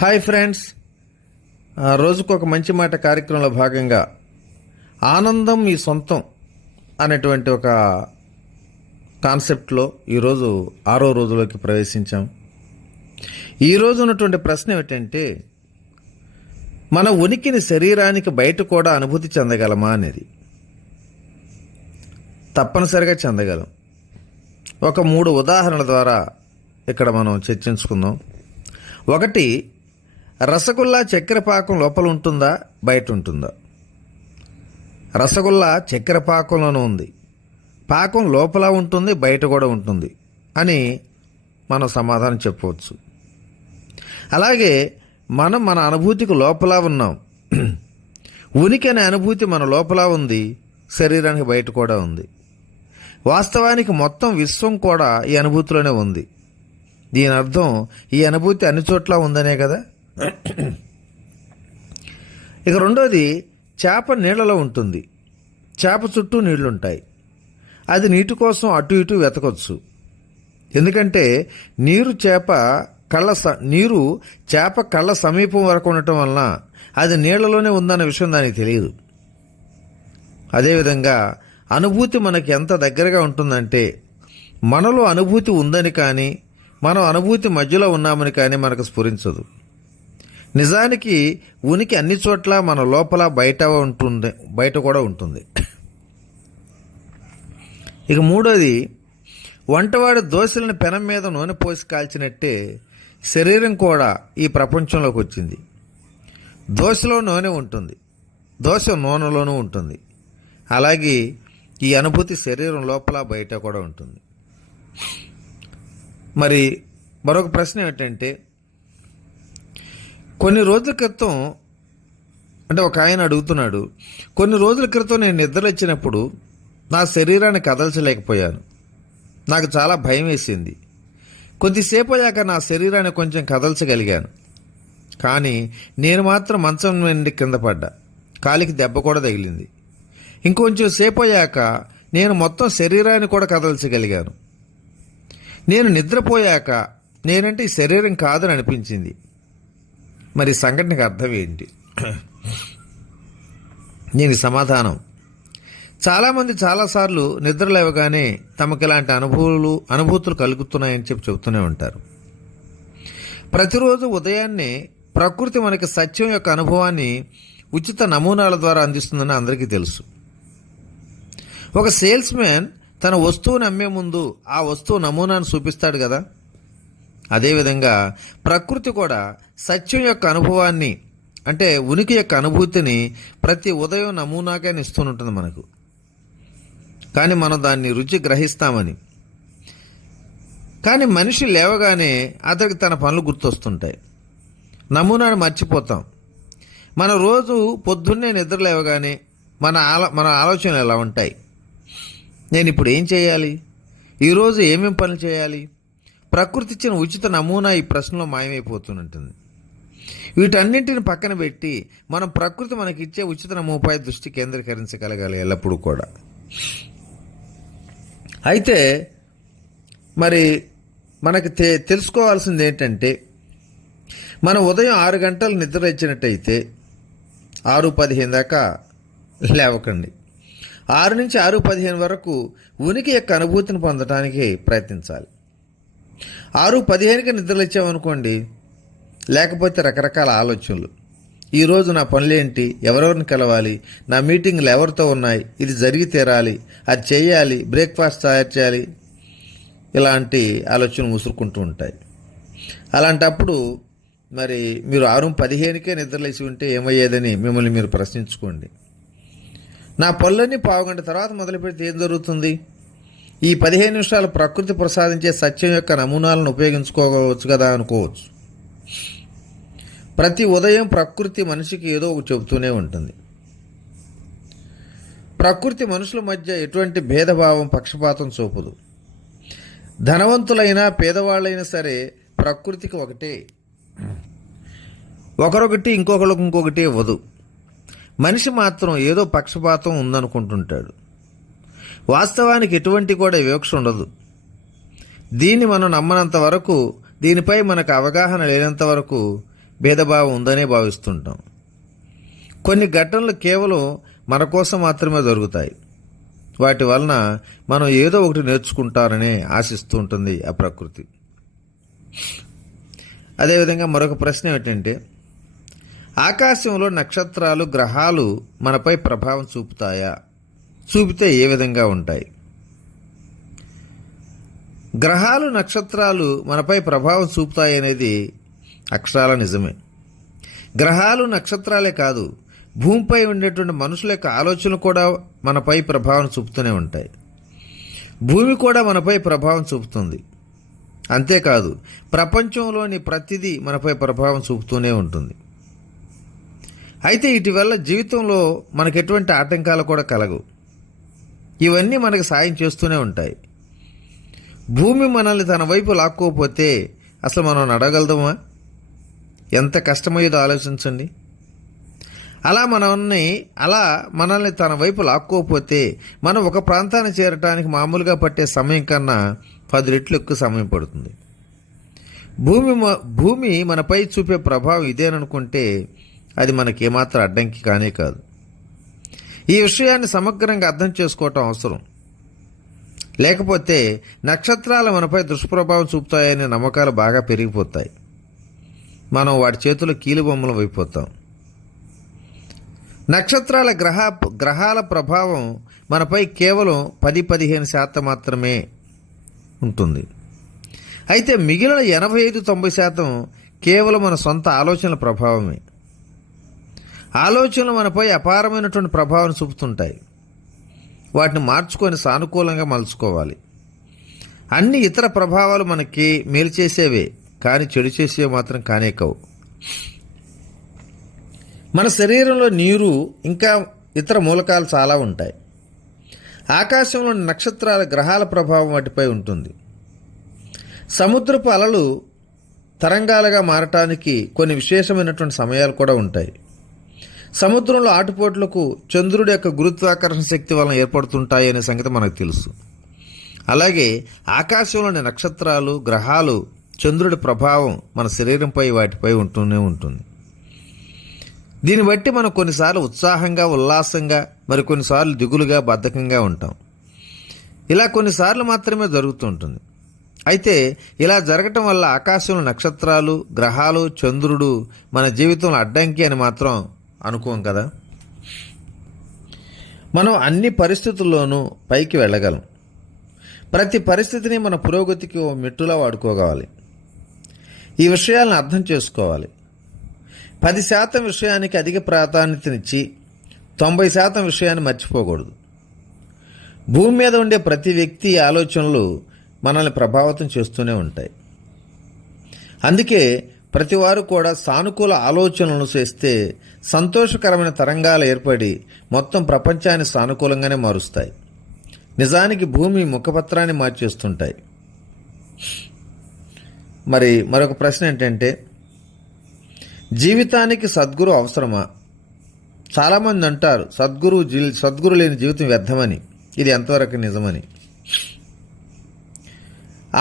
Hi friends, రోజుకు ఒక మంచి మాట కార్యక్రమంలో భాగంగా ఆనందం మీ సొంతం అనేటువంటి ఒక కాన్సెప్ట్లో ఈరోజు 6వ రోజులోకి ప్రవేశించాం. ఈరోజు ఉన్నటువంటి ప్రశ్న ఏమిటంటే, మన ఉనికిని శరీరానికి బయట కూడా అనుభూతి చెందగలమా అనేది. తప్పనిసరిగా చెందగలం. ఒక 3 ఉదాహరణల ద్వారా ఇక్కడ మనం చర్చించుకుందాం. ఒకటి, రసగుల్లా చక్కెర పాకం లోపల ఉంటుందా, బయట ఉంటుందా? రసగుల్లా చక్కెర పాకంలోనూ ఉంది, పాకం లోపల ఉంటుంది, బయట కూడా ఉంటుంది అని మనం సమాధానం చెప్పవచ్చు. అలాగే మన అనుభూతికి లోపల ఉన్నాం. ఉనికి అనే అనుభూతి మన లోపల ఉంది, శరీరానికి బయట కూడా ఉంది. వాస్తవానికి మొత్తం విశ్వం కూడా ఈ అనుభూతిలోనే ఉంది. దీని అర్థం ఈ అనుభూతి అన్ని చోట్ల ఉందనే కదా. ఇక రెండోది, చేప నీళ్లలో ఉంటుంది, చేప చుట్టూ నీళ్లుంటాయి. అది నీటి కోసం అటు ఇటు వెతకొచ్చు. ఎందుకంటే నీరు చేప కళ్ళ సమీపం వరకు ఉండటం వలన అది నీళ్లలోనే ఉందన్న విషయం దానికి తెలియదు. అదేవిధంగా అనుభూతి మనకి ఎంత దగ్గరగా ఉంటుందంటే, మనలో అనుభూతి ఉందని కానీ మనం అనుభూతి మధ్యలో ఉన్నామని కానీ మనకు స్ఫురించదు. నిజానికి ఉనికి అన్ని చోట్ల మన లోపల బయట కూడా ఉంటుంది. ఇక మూడోది, వంటవాడి దోశలను పెనం మీద నూనె పోసి కాల్చినట్టే శరీరం కూడా ఈ ప్రపంచంలోకి వచ్చింది. దోశలో నూనె ఉంటుంది, దోశ నూనెలోనూ ఉంటుంది. అలాగే ఈ అనుభూతి శరీరం లోపల బయట కూడా ఉంటుంది. మరి మరొక ప్రశ్న ఏమిటంటే, కొన్ని రోజుల క్రితం ఒక ఆయన అడుగుతున్నాడు, కొన్ని రోజుల క్రితం నేను నిద్రలు వచ్చినప్పుడు నా శరీరాన్ని కదల్చలేకపోయాను. నాకు చాలా భయం వేసింది. కొద్దిసేపు అయ్యాక నా శరీరాన్ని కొంచెం కదల్చగలిగాను. కానీ నేను మాత్రం మంచం నుండి కింద పడ్డా, కాలికి దెబ్బ కూడా తగిలింది. ఇంకొంచెం సేపు అయ్యాక నేను మొత్తం శరీరాన్ని కూడా కదల్చగలిగాను. నేను నిద్రపోయాక నేనంటే ఈ శరీరం కాదని అనిపించింది. మరి సంఘటనకు అర్థం ఏంటి? దీనికి సమాధానం, చాలామంది చాలాసార్లు నిద్ర లేవగానే తమకు ఇలాంటి అనుభూతులు కలుగుతున్నాయని చెబుతూనే ఉంటారు. ప్రతిరోజు ఉదయాన్నే ప్రకృతి మనకి సత్యం యొక్క అనుభవాన్ని ఉచిత నమూనాల ద్వారా అందిస్తుందని అందరికీ తెలుసు. ఒక సేల్స్ మ్యాన్ తన వస్తువుని అమ్మే ముందు ఆ వస్తువు నమూనాను చూపిస్తాడు కదా. అదేవిధంగా ప్రకృతి కూడా సత్యం యొక్క అనుభవాన్ని, అంటే ఉనికి యొక్క అనుభూతిని ప్రతి ఉదయం నమూనాగానే ఇస్తూనే మనకు. కానీ మనం దాన్ని రుచి గ్రహిస్తామని. కానీ మనిషి లేవగానే అతనికి తన పనులు గుర్తొస్తుంటాయి, నమూనాను మర్చిపోతాం. మన రోజు పొద్దున్నే నిద్ర లేవగానే మన ఆలోచనలు ఎలా ఉంటాయి? నేను ఇప్పుడు ఏం చేయాలి? ఈరోజు ఏమేం పనులు చేయాలి? ప్రకృతి ఇచ్చిన ఉచిత నమూనా ఈ ప్రశ్నలో మాయమైపోతుంటుంది. వీటన్నింటిని పక్కన పెట్టి మనం ప్రకృతి మనకిచ్చే ఉచిత నమూనాపై దృష్టి కేంద్రీకరించగలగాలి ఎల్లప్పుడూ కూడా. అయితే మరి మనకి తెలుసుకోవాల్సింది ఏంటంటే, మనం ఉదయం 6 గంటలు నిద్ర ఇచ్చినట్టయితే 6:15 దాకా లేవకండి. 6 నుంచి 6:15 వరకు ఉనికి యొక్క అనుభూతిని పొందడానికి ప్రయత్నించాలి. 6:15కి నిద్రలేచ్చామనుకోండి, లేకపోతే రకరకాల ఆలోచనలు, ఈరోజు నా పనులేంటి, ఎవరెవరిని కలవాలి, నా మీటింగ్లు ఎవరితో ఉన్నాయి, ఇది జరిగి తీరాలి, అది చేయాలి, బ్రేక్ఫాస్ట్ తయారు చేయాలి, ఇలాంటి ఆలోచనలు ముసురుకుంటూ ఉంటాయి. అలాంటప్పుడు మరి మీరు 6:15కే నిద్రలేసి ఉంటే ఏమయ్యేదని మిమ్మల్ని మీరు ప్రశ్నించుకోండి. నా పనులన్నీ పావుగంట తర్వాత మొదలు పెడితే ఏం జరుగుతుంది? ఈ 15 నిమిషాలు ప్రకృతి ప్రసాదించే సత్యం యొక్క నమూనాలను ఉపయోగించుకోవచ్చు కదా అనుకోవచ్చు. ప్రతి ఉదయం ప్రకృతి మనిషికి ఏదో ఒకటి చెబుతూనే ఉంటుంది. ప్రకృతి మనుషుల మధ్య ఎటువంటి భేదభావం, పక్షపాతం చూపదు. ధనవంతులైనా పేదవాళ్ళైనా సరే ప్రకృతికి ఒకటే, ఒకరొకటి ఇంకొకటి ఇవ్వదు. మనిషి మాత్రం ఏదో పక్షపాతం ఉందనుకుంటుంటాడు. వాస్తవానికి ఎటువంటి కూడా వివక్ష ఉండదు. దీన్ని మనం నమ్మనంత వరకు, దీనిపై మనకు అవగాహన లేనంత వరకు భేదభావం ఉందనే భావిస్తుంటాం. కొన్ని ఘటనలు కేవలం మన కోసం మాత్రమే జరుగుతాయి. వాటి వలన మనం ఏదో ఒకటి నేర్చుకుంటారని ఆశిస్తూ ఉంటుంది ఆ ప్రకృతి. అదేవిధంగా మరొక ప్రశ్న ఏమిటంటే, ఆకాశంలో నక్షత్రాలు, గ్రహాలు మనపై ప్రభావం చూపుతాయా? చూపితే ఏ విధంగా ఉంటాయి? గ్రహాలు, నక్షత్రాలు మనపై ప్రభావం చూపుతాయి అనేది అక్షరాల నిజమే. గ్రహాలు, నక్షత్రాలే కాదు, భూమిపై ఉండేటువంటి మనుషుల యొక్క ఆలోచనలు కూడా మనపై ప్రభావం చూపుతూనే ఉంటాయి. భూమి కూడా మనపై ప్రభావం చూపుతుంది. అంతేకాదు, ప్రపంచంలోని ప్రతిదీ మనపై ప్రభావం చూపుతూనే ఉంటుంది. అయితే వీటి వల్ల జీవితంలో మనకు ఎటువంటి ఆటంకాలు కూడా కలగవు. ఇవన్నీ మనకు సాయం చేస్తూనే ఉంటాయి. భూమి మనల్ని తన వైపు లాక్కోకపోతే అసలు మనం నడగలుగుదామా? ఎంత కష్టమయ్యేదో ఆలోచించండి. అలా మనల్ని తన వైపు లాక్కోకపోతే మనం ఒక ప్రాంతాన్ని చేరటానికి మామూలుగా పట్టే సమయం కన్నా 10 రెట్లు ఎక్కువ సమయం పడుతుంది. భూమి మనపై చూపే ప్రభావం ఇదేననుకుంటే అది మనకి ఏమాత్రం అడ్డంకి కానే కాదు. ఈ విషయాన్ని సమగ్రంగా అర్థం చేసుకోవటం అవసరం. లేకపోతే నక్షత్రాలు మనపై దుష్ప్రభావం చూపుతాయనే నమ్మకాలు బాగా పెరిగిపోతాయి. మనం వాటి చేతిలో కీలుబొమ్మలు అయిపోతాం. నక్షత్రాల గ్రహాల ప్రభావం మనపై కేవలం 10-15% మాత్రమే ఉంటుంది. అయితే మిగిలిన 85-90% కేవలం మన సొంత ఆలోచనల ప్రభావమే. ఆలోచనలు మనపై అపారమైనటువంటి ప్రభావం చూపుతుంటాయి. వాటిని మార్చుకొని సానుకూలంగా మలుచుకోవాలి. అన్ని ఇతర ప్రభావాలు మనకి మేలు చేసేవే, కానీ చెడు చేసేవి మాత్రం కానే కావు. మన శరీరంలో నీరు, ఇంకా ఇతర మూలకాలు చాలా ఉంటాయి. ఆకాశంలోని నక్షత్రాల, గ్రహాల ప్రభావం వాటిపై ఉంటుంది. సముద్రపు అలలు తరంగాలుగా మారటానికి కొన్ని విశేషమైనటువంటి సమయాలు కూడా ఉంటాయి. సముద్రంలో ఆటుపోట్లకు చంద్రుడి యొక్క గురుత్వాకర్షణ శక్తి వలన ఏర్పడుతుంటాయి అనే సంగతి మనకు తెలుసు. అలాగే ఆకాశంలోని నక్షత్రాలు, గ్రహాలు, చంద్రుడి ప్రభావం మన శరీరంపై, వాటిపై ఉంటూనే ఉంటుంది. దీన్ని బట్టి మనం కొన్నిసార్లు ఉత్సాహంగా, ఉల్లాసంగా, మరి కొన్నిసార్లు దిగులుగా, బద్ధకంగా ఉంటాం. ఇలా కొన్నిసార్లు మాత్రమే జరుగుతుంటుంది. అయితే ఇలా జరగటం వల్ల ఆకాశంలో నక్షత్రాలు, గ్రహాలు, చంద్రుడు మన జీవితంలో అడ్డంకి అని మాత్రం అనుకోం కదా. మనం అన్ని పరిస్థితుల్లోనూ పైకి వెళ్ళగలం. ప్రతి పరిస్థితిని మన పురోగతికి ఓ మెట్టులా వాడుకోవాలి. ఈ విషయాలను అర్థం చేసుకోవాలి. 10% విషయానికి అధిక ప్రాధాన్యతనిచ్చి 90% విషయాన్ని మర్చిపోకూడదు. భూమి మీద ఉండే ప్రతి వ్యక్తి ఆలోచనలు మనల్ని ప్రభావితం చేస్తూనే ఉంటాయి. అందుకే ప్రతివారు కూడా సానుకూల ఆలోచనలను చేస్తే సంతోషకరమైన తరంగాలు ఏర్పడి మొత్తం ప్రపంచాన్ని సానుకూలంగానే మారుస్తాయి. నిజానికి భూమి ముఖపత్రాన్ని మార్చేస్తుంటాయి. మరి మరొక ప్రశ్న ఏంటంటే, జీవితానికి సద్గురు అవసరమా? చాలామంది అంటారు సద్గురు లేని జీవితం వ్యర్థమని. ఇది ఎంతవరకు నిజమని?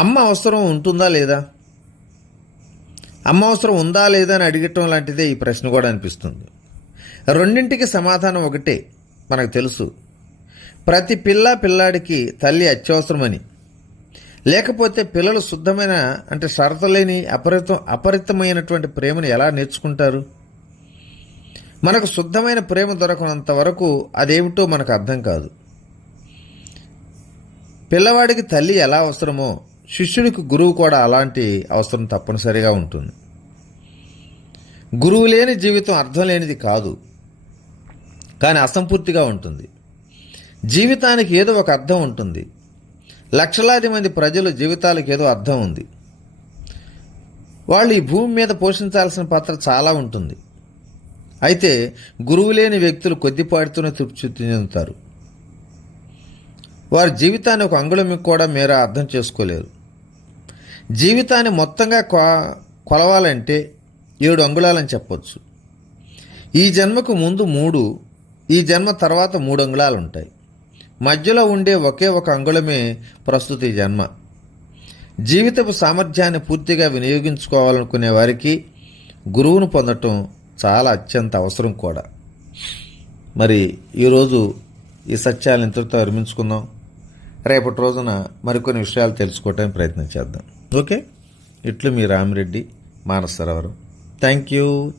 అమ్మ అవసరం ఉంటుందా లేదా? అమ్మ అవసరం ఉందా లేదా అని అడగటం లాంటిదే ఈ ప్రశ్న కూడా అనిపిస్తుంది. రెండింటికి సమాధానం ఒకటే. మనకు తెలుసు, ప్రతి పిల్లాడికి తల్లి అత్యవసరమని. లేకపోతే పిల్లలు శుద్ధమైన, అంటే షరతులేని అపరితమైనటువంటి ప్రేమను ఎలా నేర్చుకుంటారు? మనకు శుద్ధమైన ప్రేమ దొరకనంత వరకు అదేమిటో మనకు అర్థం కాదు. పిల్లవాడికి తల్లి ఎలా అవసరమో శిష్యుడికి గురువు కూడా అలాంటి అవసరం తప్పనిసరిగా ఉంటుంది. గురువు లేని జీవితం అర్థం లేనిది కాదు, కానీ అసంపూర్తిగా ఉంటుంది. జీవితానికి ఏదో ఒక అర్థం ఉంటుంది. లక్షలాది మంది ప్రజల జీవితాలకు ఏదో అర్థం ఉంది. వాళ్ళు ఈ భూమి మీద పోషించాల్సిన పాత్ర చాలా ఉంటుంది. అయితే గురువు లేని వ్యక్తులు కొద్దిపాటితోనే తృప్తి చెందుతారు. వారి జీవితాన్ని ఒక అంగుళం కూడా మేర అర్థం చేసుకోలేరు. జీవితాన్ని మొత్తంగా కొలవాలంటే 7 అంగుళాలని చెప్పొచ్చు. ఈ జన్మకు ముందు 3, ఈ జన్మ తర్వాత 3 అంగుళాలు ఉంటాయి. మధ్యలో ఉండే ఒకే ఒక అంగుళమే ప్రస్తుత ఈ జన్మ. జీవితపు సామర్థ్యాన్ని పూర్తిగా వినియోగించుకోవాలనుకునే వారికి గురువును పొందటం చాలా అత్యంత అవసరం కూడా. మరి ఈరోజు ఈ సత్యాలను ఇంతటితో విరమించుకుందాం. రేపటి రోజున మరికొన్ని విషయాలు తెలుసుకోవటానికి ప్రయత్నం చేద్దాం. ఓకే, ఇట్లు మీ రామిరెడ్డి, మానస సరోవరం. Thank you.